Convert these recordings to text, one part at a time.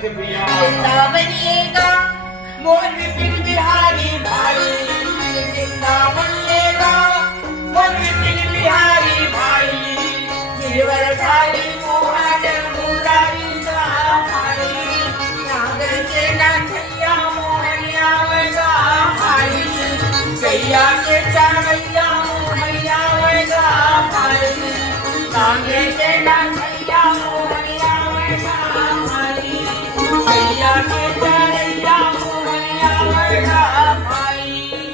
वृंदावनिएगा मोहन विपिन बिहारी भाई, वृंदावनिएगा मोहन विपिन बिहारी भाई, गिरवरधारी मोहन मुरारी का भाई, नागर के नाथैया मोहन आवेगा भाई, गैया के चावैया मोहन आवेगा भाई, नागे के नाथैया मोहन आवेगा भाई, गैया के चावैया मोहन आवेगा भाई।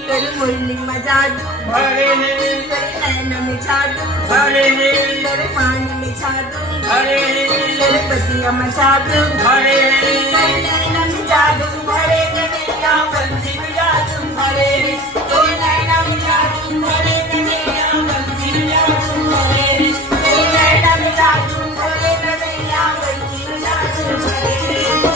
तेरी मुरली में जादू भरे हैं, तेरे नैन में जादू भरे हैं, तेरे पान में जादू भरे हैं, तेरे पतिया में जादू भरे हैं, तेरे नैन में जादू भरे, कन्हैया बंसी में जादू भरे, तेरे नैन में जादू भरे, कन्हैया बंसी में जादू भरे, तेरे नैन में जादू भरे, कन्हैया बंसी में जादू भरे,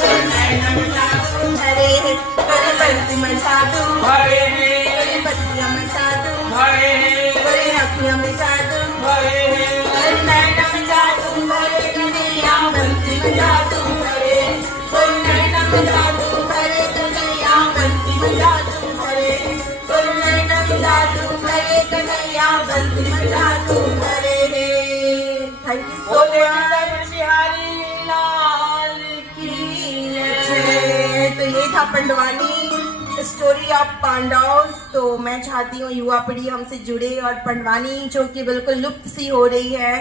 तेरे नैन में जादू भरे, तेरे बंसी में जादू भरे, तेरे पतिया में जादू भरे, तेरे अखियां में जादू भरे, तेरे नैन में जादू भरे, कन्हैया बंसी में जादू भरे, तेरे नैन में जादू भरे, कन्हैया बंसी में जादू भरे, तेरे नैन में जादू भरे, कन्हैया बंसी में जादू भरे। Thank you so much. Bihari Lal की जय। तो ये था पंडवानी स्टोरी ऑफ पांडव। तो मैं चाहती हूँ युवा पीढ़ी हमसे जुड़े और पंडवानी जो कि बिल्कुल लुप्त सी हो रही है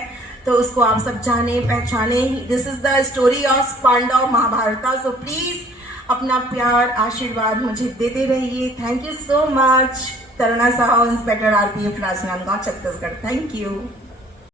तो उसको आप सब जाने पहचाने। This is the story of Pandav Mahabharata. So please अपना प्यार आशीर्वाद मुझे देते रहिए। Thank you so much. Karuna Sahu, inspector RPF, Rajnandgaon, Chhattisgarh. Thank you.